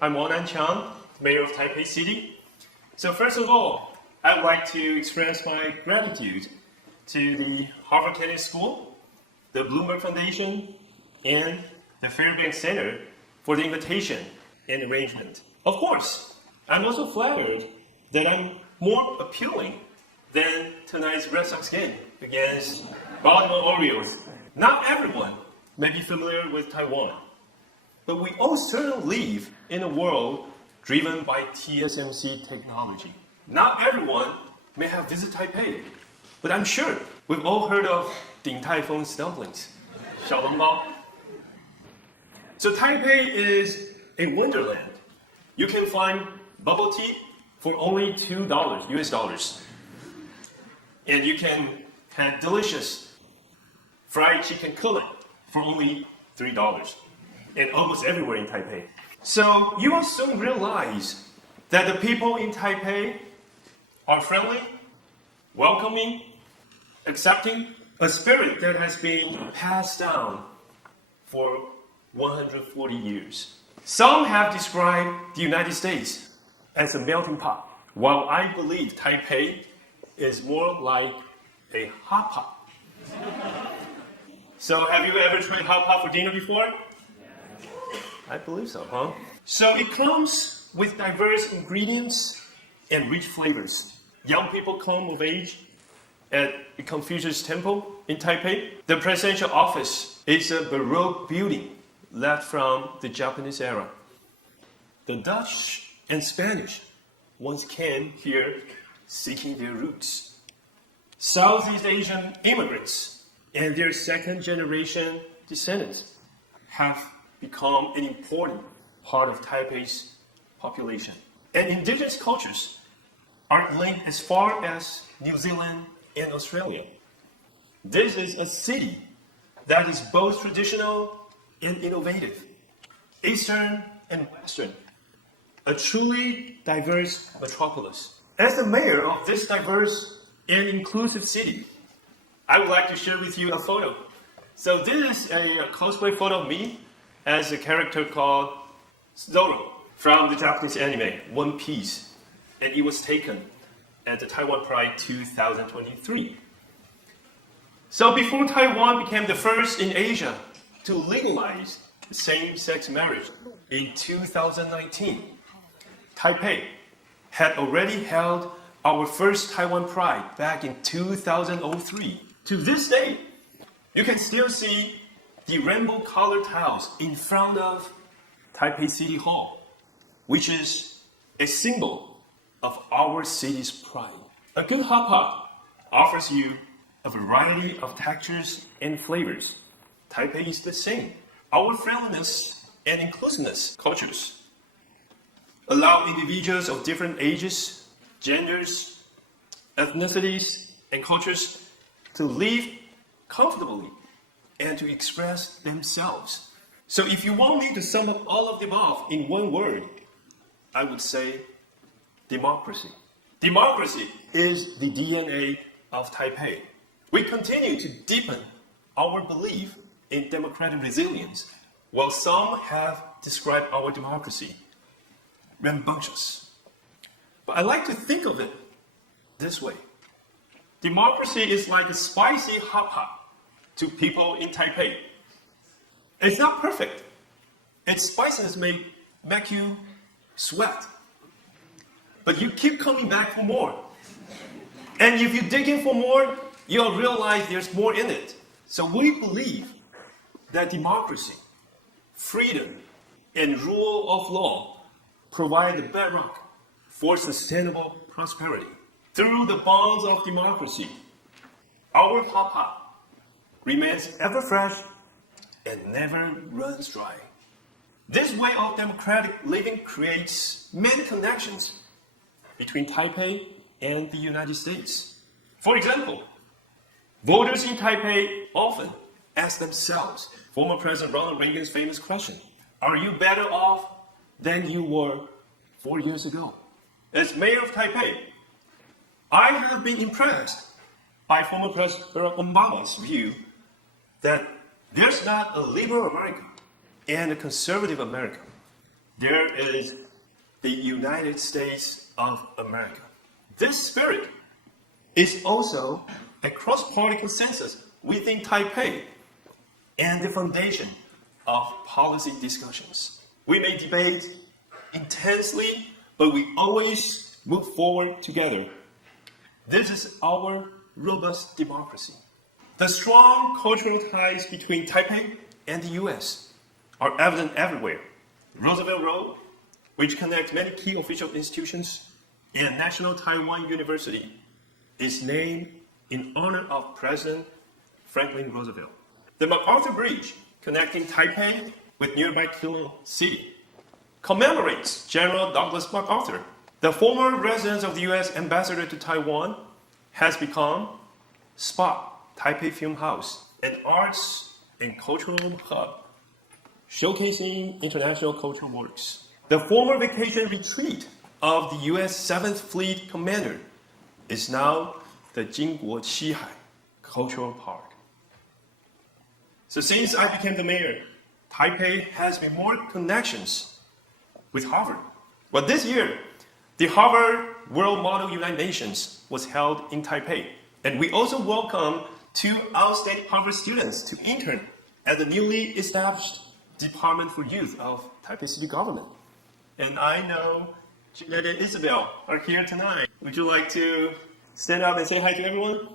I'm Chang, Mayor of Taipei City. So first of all, I'd like to express my gratitude to the Harvard Kennedy School, the Bloomberg Foundation, and the Fairbanks Center for the invitation and arrangement. Of course, I'm also flattered that I'm more appealing than tonight's Red Sox game against Baltimore Orioles. Not everyone may be familiar with Taiwan, but we all certainly live in a world driven by TSMC technology. Not everyone may have visited Taipei, but I'm sure we've all heard of Din Tai Fung's dumplings, 小笼包. So Taipei is a wonderland. You can find bubble tea for only $2 US dollars. And you can have delicious fried chicken cutlet for only $3. And almost everywhere in Taipei. So you will soon realize that the people in Taipei are friendly, welcoming, accepting, a spirit that has been passed down for 140 years. Some have described the United States as a melting pot, while I believe Taipei is more like a hot pot. So have you ever tried hot pot for dinner before? I believe so, huh? So it comes with diverse ingredients and rich flavors. Young people come of age at the Confucius Temple in Taipei. The presidential office is a Baroque building left from the Japanese era. The Dutch and Spanish once came here seeking their roots. Southeast Asian immigrants and their second-generation descendants have become an important part of Taipei's population. And indigenous cultures are linked as far as New Zealand and Australia. This is a city that is both traditional and innovative, Eastern and Western, a truly diverse metropolis. As the mayor of this diverse and inclusive city, I would like to share with you a photo. So this is a cosplay photo of me as a character called Zoro from the Japanese anime, One Piece. And it was taken at the Taiwan Pride 2023. So before Taiwan became the first in Asia to legalize same-sex marriage in 2019, Taipei had already held our first Taiwan Pride back in 2003. To this day, you can still see the rainbow-colored tiles in front of Taipei City Hall, which is a symbol of our city's pride. A good hot pot offers you a variety of textures and flavors. Taipei is the same. Our friendliness and inclusiveness cultures allow individuals of different ages, genders, ethnicities, and cultures to live comfortably and to express themselves. So if you want me to sum up all of the above in one word, I would say democracy. Democracy is the DNA of Taipei. We continue to deepen our belief in democratic resilience, while some have described our democracy rambunctious. But I like to think of it this way. Democracy is like a spicy hot pot to people in Taipei. It's not perfect. Its spiciness may make you sweat. But you keep coming back for more. And if you dig in for more, you'll realize there's more in it. So we believe that democracy, freedom, and rule of law provide the bedrock for sustainable prosperity. Through the bonds of democracy, our hot pot remains ever fresh and never runs dry. This way of democratic living creates many connections between Taipei and the United States. For example, voters in Taipei often ask themselves former President Ronald Reagan's famous question, are you better off than you were 4 years ago? As mayor of Taipei, I have been impressed by former President Barack Obama's view that there's not a liberal America and a conservative America. there is the United States of America. This spirit is also a cross-party consensus within Taipei and the foundation of policy discussions. We may debate intensely, but we always move forward together. This is our robust democracy. The strong cultural ties between Taipei and the US are evident everywhere. Roosevelt Road, which connects many key official institutions, and National Taiwan University, is named in honor of President Franklin Roosevelt. The MacArthur Bridge, connecting Taipei with nearby Keelung City, commemorates General Douglas MacArthur. The former residence of the U.S. ambassador to Taiwan has become SPA, Taipei Film House, an arts and cultural hub, showcasing international cultural works. The former vacation retreat of the U.S. 7th Fleet Commander is now the Jingguo Qihai Cultural Park. So since I became the mayor, Taipei has made more connections with Harvard. But this year, the Harvard World Model United Nations was held in Taipei. And we also welcome 2 outstanding Harvard students to intern at the newly established Department for Youth of Taipei City Government. And I know Jeanette and Isabel are here tonight. Would you like to stand up and say hi to everyone?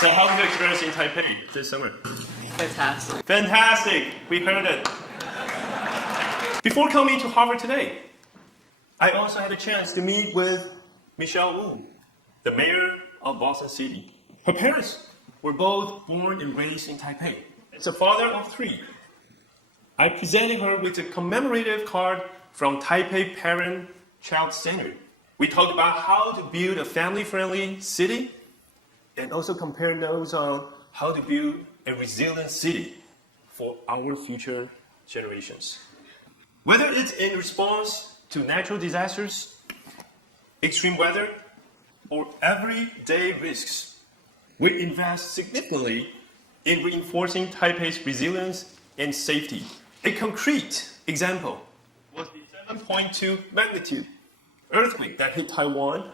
So how was your experience in Taipei this summer? Fantastic. Fantastic! We heard it. Before coming to Harvard today, I also had a chance to meet with Michelle Wu, the mayor of Boston City. Her parents were both born and raised in Taipei. As a father of 3, I presented her with a commemorative card from Taipei Parent-Child Center. We talked about how to build a family-friendly city and also compare notes on how to build a resilient city for our future generations. Whether it's in response to natural disasters, extreme weather, or everyday risks, we invest significantly in reinforcing Taipei's resilience and safety. A concrete example was the 7.2 magnitude earthquake that hit Taiwan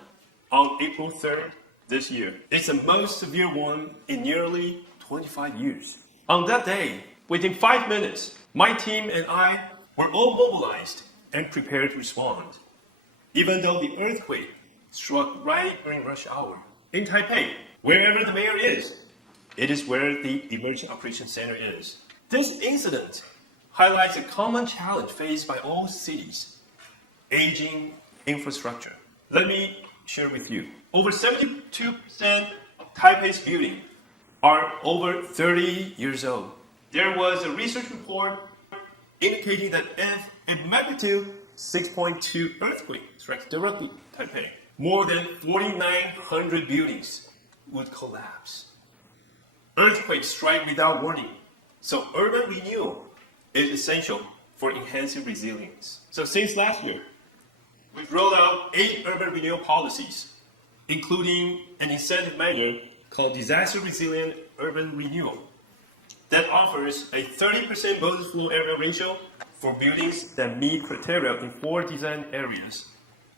on April 3rd this year. It's the most severe one in nearly 25 years. On that day, within 5 minutes, my team and I were all mobilized and prepared to respond. Even though the earthquake struck right during rush hour. In Taipei, wherever the mayor is, it is where the Emergency Operations Center is. This incident highlights a common challenge faced by all cities: aging infrastructure. Let me share with you. Over 72% of Taipei's buildings are over 30 years old. There was a research report indicating that if a magnitude 6.2 earthquake strikes directly Taipei, more than 4,900 buildings would collapse. Earthquakes strike without warning, so urban renewal is essential for enhancing resilience. So since last year, we've rolled out 8 urban renewal policies, including an incentive measure called Disaster Resilient Urban Renewal that offers a 30% bonus floor area ratio for buildings that meet criteria in 4 design areas: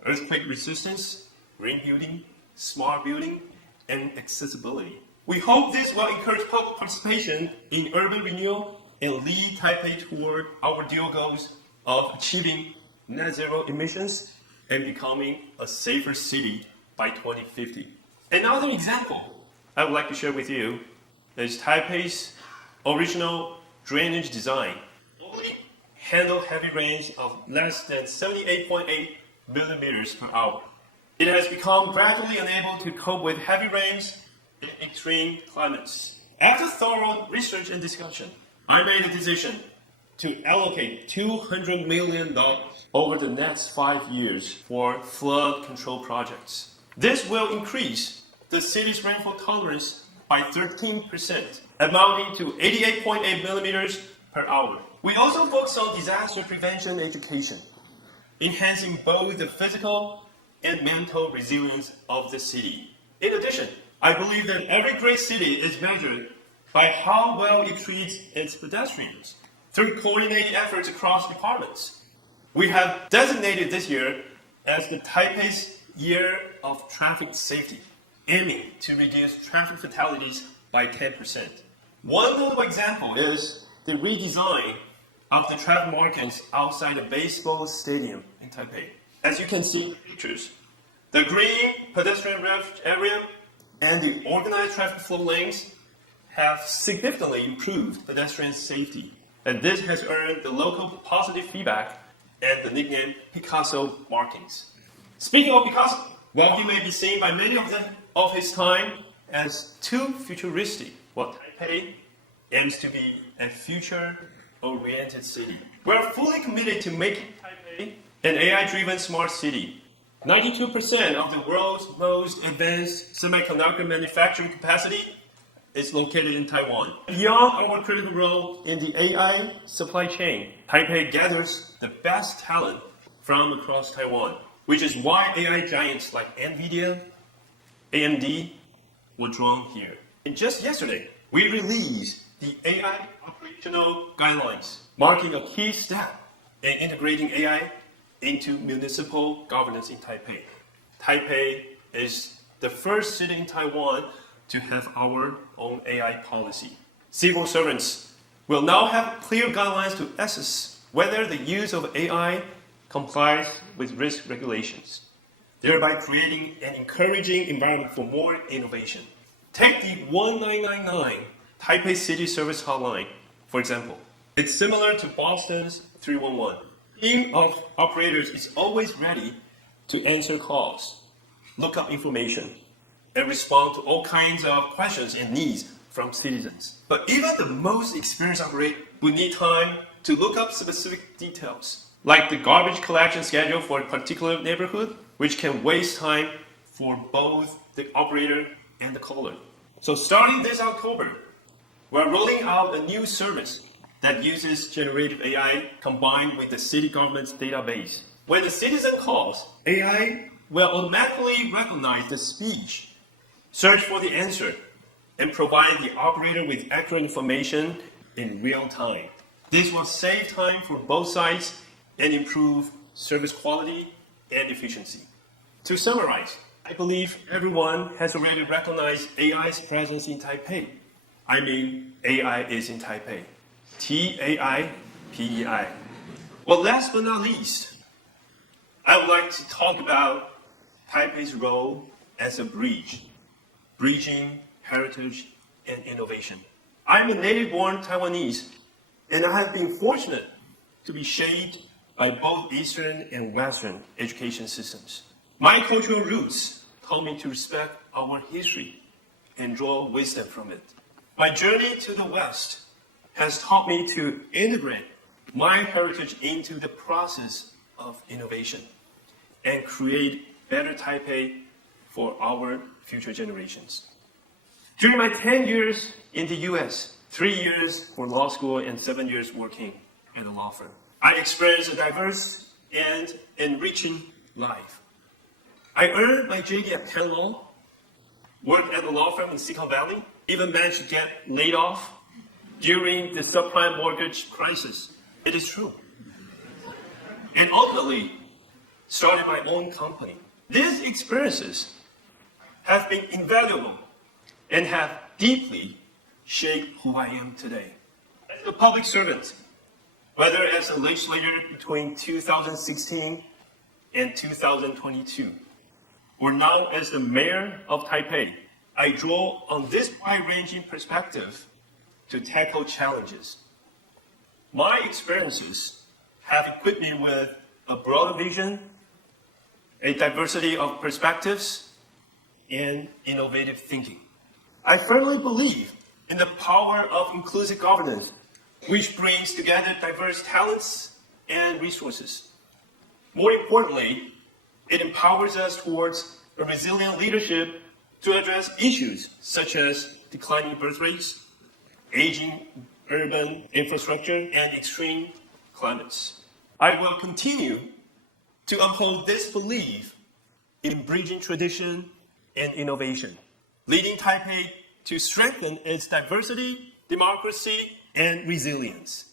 earthquake resistance, green building, smart building, and accessibility. We hope this will encourage public participation in urban renewal and lead Taipei toward our dual goals of achieving net zero emissions and becoming a safer city by 2050. Another example I would like to share with you is Taipei's original drainage design. Only handle heavy rains of less than 78.8 millimeters per hour. It has become gradually unable to cope with heavy rains in extreme climates. After thorough research and discussion, I made a decision to allocate $200 million over the next 5 years for flood control projects. This will increase the city's rainfall tolerance by 13%, amounting to 88.8 millimeters per hour. We also focus on disaster prevention education, enhancing both the physical and mental resilience of the city. In addition, I believe that every great city is measured by how well it treats its pedestrians. through coordinated efforts across departments. We have designated this year as the Taipei's Year of Traffic Safety, aiming to reduce traffic fatalities by 10%. One notable example is the redesign of the traffic markings outside the baseball stadium in Taipei. As you can see in the pictures, the green pedestrian refuge area and the organized traffic flow lanes have significantly improved pedestrian safety. And this has earned the local positive feedback and the nickname Picasso markings. Speaking of Picasso, while he may be seen by many of his time as too futuristic, Taipei aims to be a future-oriented city. We are fully committed to making Taipei an AI-driven smart city. 92% of the world's most advanced semiconductor manufacturing capacity is located in Taiwan. Beyond our critical role in the AI supply chain, Taipei gathers the best talent from across Taiwan, which is why AI giants like NVIDIA, AMD were drawn here. And just yesterday, we released the AI operational guidelines, marking a key step in integrating AI into municipal governance in Taipei. Taipei is the first city in Taiwan to have our own AI policy. Civil servants will now have clear guidelines to assess whether the use of AI complies with risk regulations, thereby creating an encouraging environment for more innovation. Take the 1999 Taipei City Service Hotline, for example. It's similar to Boston's 311. A team of operators is always ready to answer calls, look up information, and respond to all kinds of questions and needs from citizens. But even the most experienced operator would need time to look up specific details, like the garbage collection schedule for a particular neighborhood, which can waste time for both the operator and the caller. So starting this October, we're rolling out a new service that uses generative AI combined with the city government's database. When the citizen calls, AI will automatically recognize the speech, search for the answer, and provide the operator with accurate information in real time. This will save time for both sides and improve service quality and efficiency. To summarize, I believe everyone has already recognized AI's presence in Taipei. I mean, AI is in Taipei. Taipei. Well, last but not least, I would like to talk about Taipei's role as a bridge, bridging heritage and innovation. I'm a native-born Taiwanese, and I have been fortunate to be shaped by both Eastern and Western education systems. My cultural roots taught me to respect our history and draw wisdom from it. My journey to the West has taught me to integrate my heritage into the process of innovation and create better Taipei for our future generations. During my 10 years in the US, 3 years for law school and 7 years working at a law firm, I experienced a diverse and enriching life. I earned my JD at Penn Law, worked at a law firm in Silicon Valley, even managed to get laid off during the subprime mortgage crisis. It is true. And ultimately, started my own company. These experiences have been invaluable and have deeply shaped who I am today. As a public servant, whether as a legislator between 2016 and 2022, or now as the mayor of Taipei, I draw on this wide-ranging perspective to tackle challenges. My experiences have equipped me with a broader vision, a diversity of perspectives, and innovative thinking. I firmly believe in the power of inclusive governance, which brings together diverse talents and resources. More importantly, it empowers us towards a resilient leadership to address issues such as declining birth rates, aging urban infrastructure, and extreme climates. I will continue to uphold this belief in bridging tradition and innovation, leading Taipei to strengthen its diversity, democracy, and resilience.